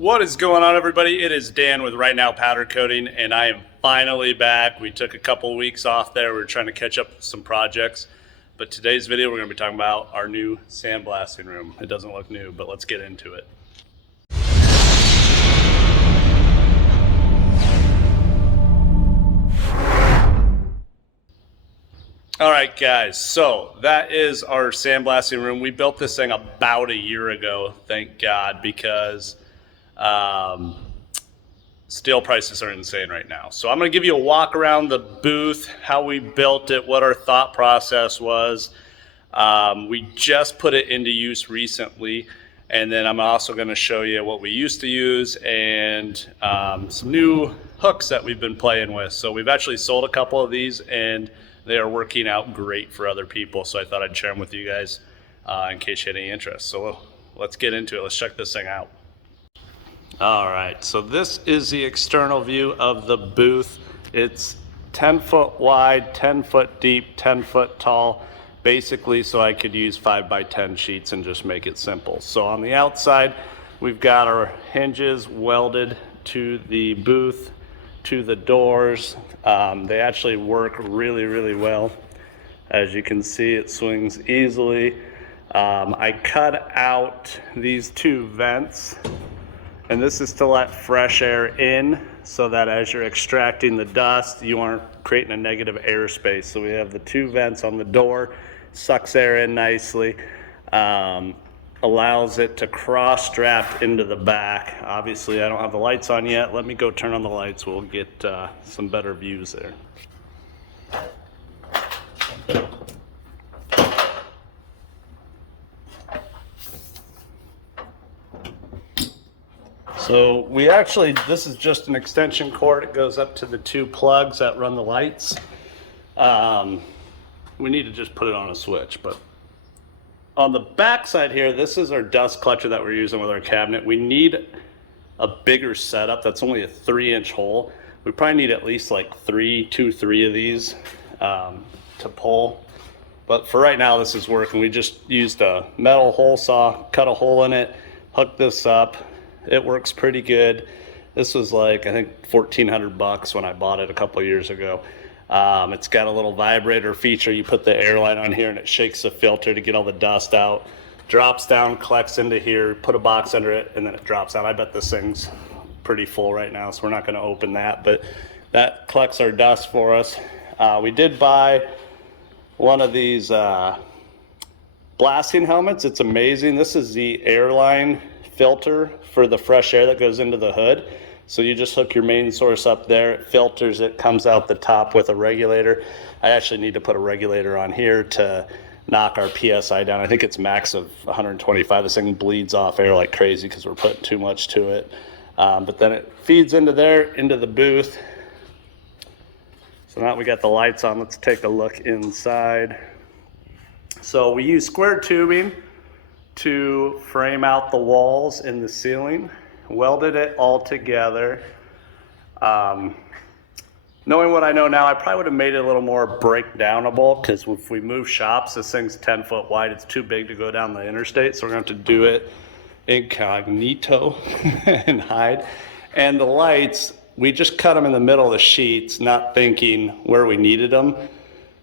What is going on, everybody? It is Dan with Right Now Powder Coating, and I am finally back. We took a couple weeks off there. We were trying to catch up with some projects, but today's video we're going to be talking about our new sandblasting room. It doesn't look new, but let's get into it. All right, guys, so that is our sandblasting room. We built this thing about a year ago, thank God, because steel prices are insane right now. So I'm going to give you a walk around the booth, how we built it, what our thought process was. We just put it into use recently, and then I'm also going to show you what we used to use and some new hooks that we've been playing with. So we've actually sold a couple of these, and they are working out great for other people. So I thought I'd share them with you guys in case you had any interest. So let's get into it. Let's check this thing out. All right, so this is the external view of the booth. It's 10 foot wide, 10 foot deep, 10 foot tall, basically so I could use 5x10 sheets and just make it simple. So on the outside, we've got our hinges welded to the booth, to the doors. They actually work really, really well. As you can see, it swings easily. I cut out these two vents, and this is to let fresh air in so that as you're extracting the dust, you aren't creating a negative airspace. So we have the two vents on the door, sucks air in nicely, allows it to cross strap into the back. Obviously, I don't have the lights on yet. Let me go turn on the lights. We'll get some better views there. So we actually, this is just an extension cord. It goes up to the two plugs that run the lights. We need to just put it on a switch, but on the back side here, this is our dust collector that we're using with our cabinet. We need a bigger setup. That's only a 3-inch hole. We probably need at least like three of these to pull. But for right now, this is working. We just used a metal hole saw, cut a hole in it, hooked this up. It works pretty good. This was like, I think, $1,400 when I bought it a couple years ago. It's got a little vibrator feature. You put the airline on here and it shakes the filter to get all the dust out. Drops down, collects into here, put a box under it, and then it drops out. I bet this thing's pretty full right now, so we're not going to open that, but that collects our dust for us. We did buy one of these blasting helmets. It's amazing. This is the airline filter for the fresh air that goes into the hood. So you just hook your main source up there, it filters it, comes out the top with a regulator. I actually need to put a regulator on here to knock our PSI down. I think it's max of 125. This thing bleeds off air like crazy because we're putting too much to it. But then it feeds into there, into the booth. So now we got the lights on, let's take a look inside. So we use square tubing to frame out the walls and the ceiling. Welded it all together. Knowing what I know now, I probably would have made it a little more breakdownable, because if we move shops, this thing's 10 foot wide. It's too big to go down the interstate, so we're going to have to do it incognito and hide. And the lights, we just cut them in the middle of the sheets, not thinking where we needed them.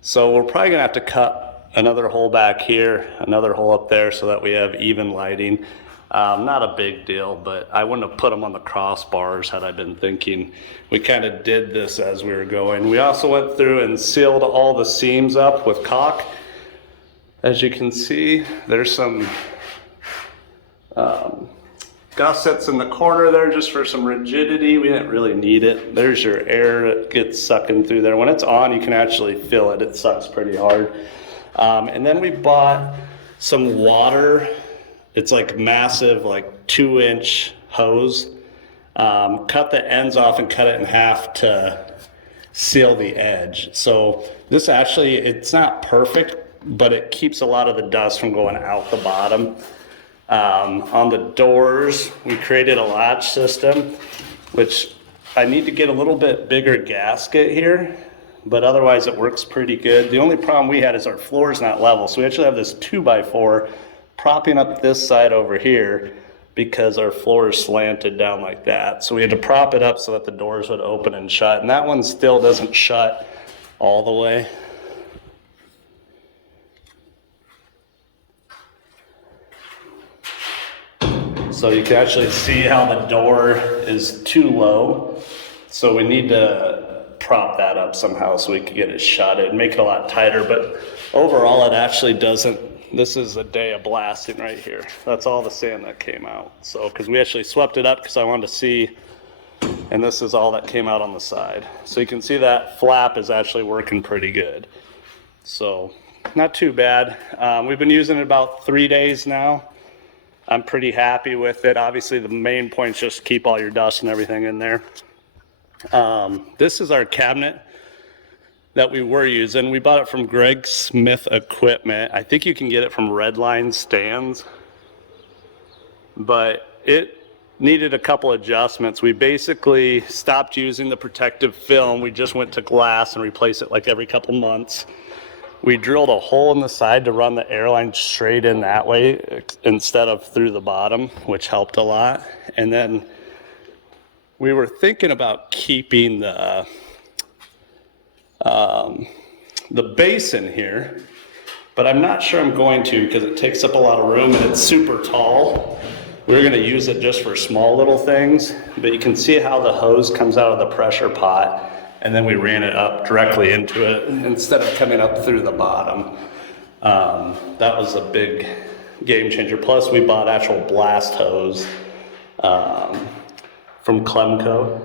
So we're probably going to have to cut another hole back here, another hole up there, so that we have even lighting. Not a big deal, but I wouldn't have put them on the crossbars had I been thinking. We kind of did this as we were going. We also went through and sealed all the seams up with caulk. As you can see, there's some gussets in the corner there just for some rigidity. We didn't really need it. There's your air that gets sucking through there. When it's on, you can actually feel it. It sucks pretty hard. And then we bought some water. It's like massive, like 2-inch hose. Cut the ends off and cut it in half to seal the edge. So this actually, it's not perfect, but it keeps a lot of the dust from going out the bottom. On the doors, we created a latch system, which I need to get a little bit bigger gasket here, but otherwise it works pretty good. The only problem we had is our floor is not level. So we actually have this 2x4 propping up this side over here because our floor is slanted down like that. So we had to prop it up so that the doors would open and shut. And that one still doesn't shut all the way. So you can actually see how the door is too low. So we need to prop that up somehow so we can get it shut and make it a lot tighter. But overall, it actually doesn't. This is a day of blasting right here. That's all the sand that came out. So, because we actually swept it up because I wanted to see, and this is all that came out on the side. So you can see that flap is actually working pretty good. So, not too bad. We've been using it about 3 days now. I'm pretty happy with it. Obviously, the main point is just keep all your dust and everything in there. This is our cabinet that we were using. We bought it from Greg Smith Equipment. I think you can get it from Redline Stands, but it needed a couple adjustments. We basically stopped using the protective film. We just went to glass and replaced it like every couple months. We drilled a hole in the side to run the airline straight in that way instead of through the bottom, which helped a lot. And then we were thinking about keeping the basin here, but I'm not sure I'm going to because it takes up a lot of room and it's super tall. We're going to use it just for small little things, but you can see how the hose comes out of the pressure pot, and then we ran it up directly into it instead of coming up through the bottom. That was a big game changer. Plus we bought actual blast hose from Clemco.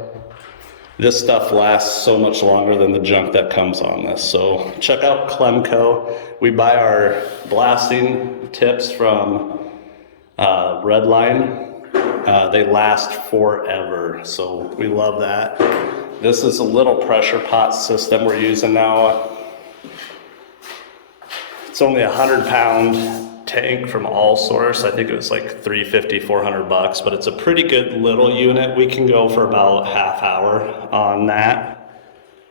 This stuff lasts so much longer than the junk that comes on this. So check out Clemco. We buy our blasting tips from Redline. They last forever, so we love that. This is a little pressure pot system we're using now. It's only a 100-pound tank from All Source. I think it was like $350, $400, but it's a pretty good little unit. We can go for about half hour on that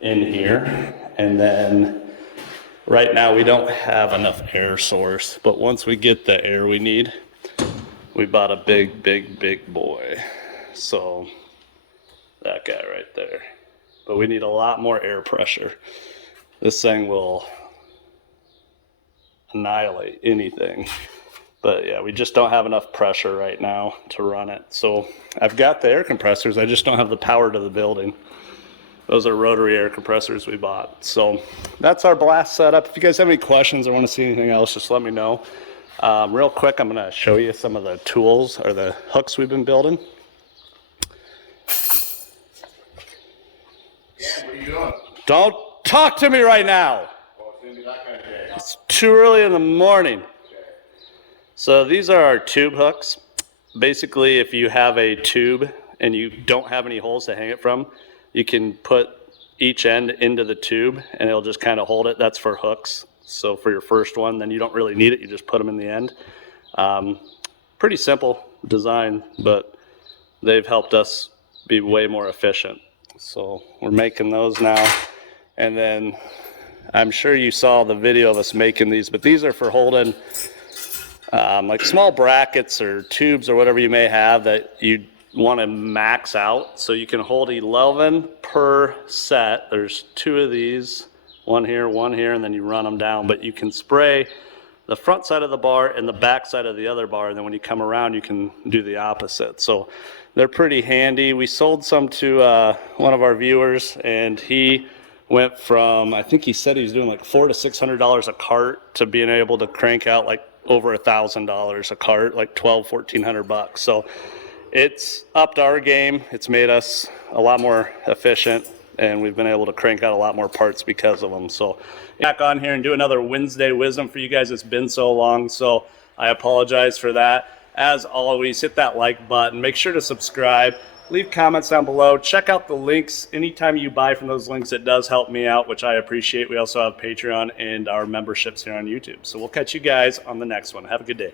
in here. And then right now we don't have enough air source, but once we get the air we need, we bought a big boy. So that guy right there. But we need a lot more air pressure. This thing will annihilate anything. But yeah, we just don't have enough pressure right now to run it. So I've got the air compressors, I just don't have the power to the building. Those are rotary air compressors we bought. So that's our blast setup. If you guys have any questions or want to see anything else, just let me know. Real quick, I'm going to show you some of the tools or the hooks we've been building. Yeah, what are you doing? Don't talk to me right now. Well, it's going to be that kind of day. It's too early in the morning. Okay. So these are our tube hooks. Basically, if you have a tube and you don't have any holes to hang it from, you can put each end into the tube and it'll just kind of hold it. That's for hooks. So for your first one, then you don't really need it. You just put them in the end. Pretty simple design, but they've helped us be way more efficient. So we're making those now. And then I'm sure you saw the video of us making these, but these are for holding like small brackets or tubes or whatever you may have that you want to max out. So you can hold 11 per set. There's 2 of these, one here, and then you run them down. But you can spray the front side of the bar and the back side of the other bar, and then when you come around, you can do the opposite. So they're pretty handy. We sold some to one of our viewers, and he went from, I think he said he was doing like $400 to $600 a cart to being able to crank out like over $1,000 a cart, like $1,200–$1,400. So it's upped our game. It's made us a lot more efficient, and we've been able to crank out a lot more parts because of them. So back on here and do another Wednesday Wisdom for you guys. It's been so long, so I apologize for that. As always, hit that like button. Make sure to subscribe. Leave comments down below. Check out the links. Anytime you buy from those links, it does help me out, which I appreciate. We also have Patreon and our memberships here on YouTube. So we'll catch you guys on the next one. Have a good day.